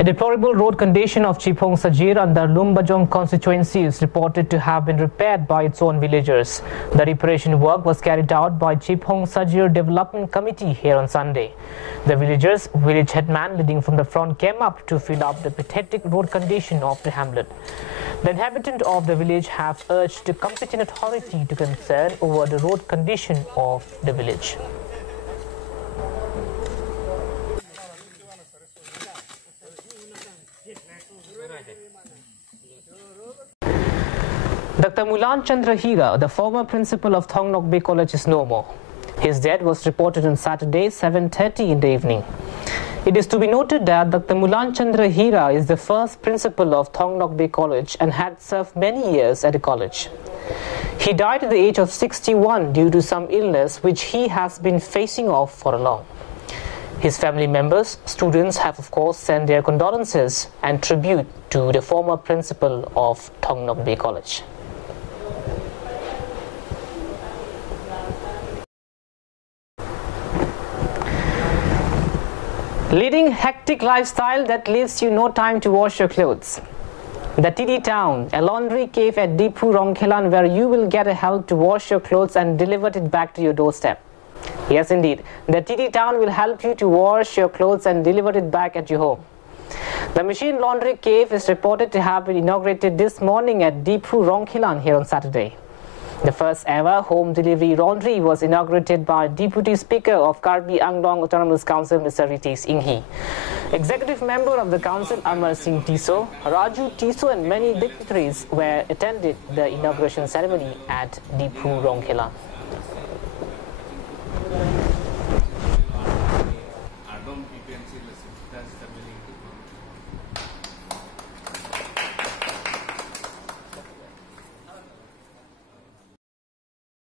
A deplorable road condition of Chipong Sajira and the Lumbajong constituency is reported to have been repaired by its own villagers. The reparation work was carried out by Chipong Sajira Development Committee here on Sunday. The village headman leading from the front came up to fill up the pathetic road condition of the hamlet. The inhabitants of the village have urged the competent authority to concern over the road condition of the village. Dr. Mulan Chandra Hira, the former principal of Tangnok Bay College, is no more. His death was reported on Saturday, 7:30 in the evening. It is to be noted that Dr. Mulan Chandra Hira is the first principal of Tangnok Bay College and had served many years at the college. He died at the age of 61 due to some illness which he has been facing off for long. His family members, students have of course sent their condolences and tribute to the former principal of Tangnok Bay College. Leading hectic lifestyle that leaves you no time to wash your clothes. The TD Town, a laundry cave at Dipu Rongkhelan where you will get a help to wash your clothes and deliver it back to your doorstep. Yes indeed, the TD Town will help you to wash your clothes and deliver it back at your home. The machine laundry cave is reported to have been inaugurated this morning at Dipu Rongkhelan here on Saturday. The first ever home delivery laundry was inaugurated by Deputy Speaker of Karbi Anglong Autonomous Council, Mr. Ritesh Inghi. Executive member of the council, Amar Singh Tiso, Raju Tiso and many dignitaries were attended the inauguration ceremony at Dipu Rongkhelan.